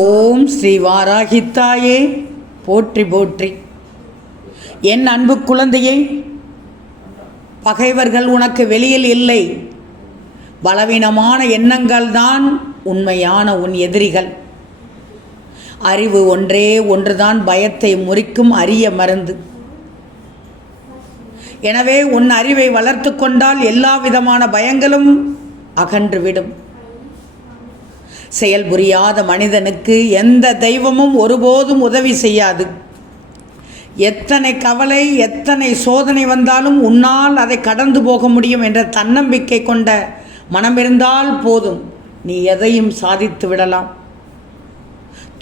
ஓம் ஸ்ரீ வாராகித்தாயே போற்றி போற்றி. என் அன்பு குழந்தையை, பகைவர்கள் உனக்கு வெளியில் இல்லை. பலவீனமான எண்ணங்கள் தான் உண்மையான உன் எதிரிகள். அறிவு ஒன்றே ஒன்றுதான் பயத்தை முறிக்கும் அரிய மருந்து. எனவே உன் அறிவை வளர்த்து கொண்டால் எல்லா விதமான பயங்களும் அகன்றுவிடும். செயல் புரியாத மனிதனுக்கு எந்த தெய்வமும் ஒருபோதும் உதவி செய்யாது. எத்தனை கவலை, எத்தனை சோதனை வந்தாலும் உன்னால் அதை கடந்து போக முடியும் என்ற தன்னம்பிக்கை கொண்ட மனமிருந்தால் போதும், நீ எதையும் சாதித்து விடலாம்.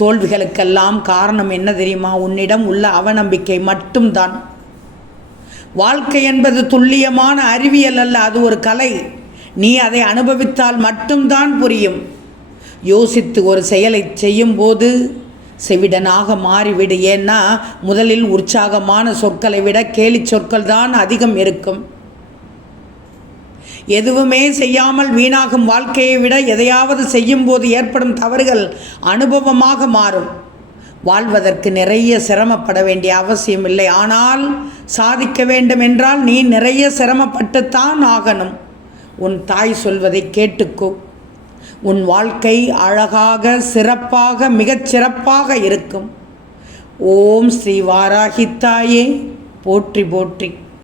தோல்விகளுக்கெல்லாம் காரணம் என்ன தெரியுமா? உன்னிடம் உள்ள அவநம்பிக்கை மட்டும்தான். வாழ்க்கை என்பது துல்லியமான அறிவியல் அல்ல, அது ஒரு கலை. நீ அதை அனுபவித்தால் மட்டும்தான் புரியும். யோசித்து ஒரு செயலை செய்யும்போது செவிடனாக மாறிவிடு. ஏன்னா முதலில் உற்சாகமான சொற்களை விட கேலி சொற்கள் தான் அதிகம் இருக்கும். எதுவுமே செய்யாமல் வீணாகும் வாழ்க்கையை விட எதையாவது செய்யும்போது ஏற்படும் தவறுகள் அனுபவமாக மாறும். வாழ்வதற்கு நிறைய சிரமப்பட வேண்டிய அவசியம் இல்லை. ஆனால் சாதிக்க வேண்டும் என்றால் நீ நிறைய சிரமப்பட்டுத்தான் ஆகணும். உன் தாய் சொல்வதை கேட்டுக்கோ. உன் வாழ்க்கை அழகாக, சிறப்பாக, மிகச் சிறப்பாக இருக்கும். ஓம் ஸ்ரீ வாராகித்தாயே போற்றி போற்றி.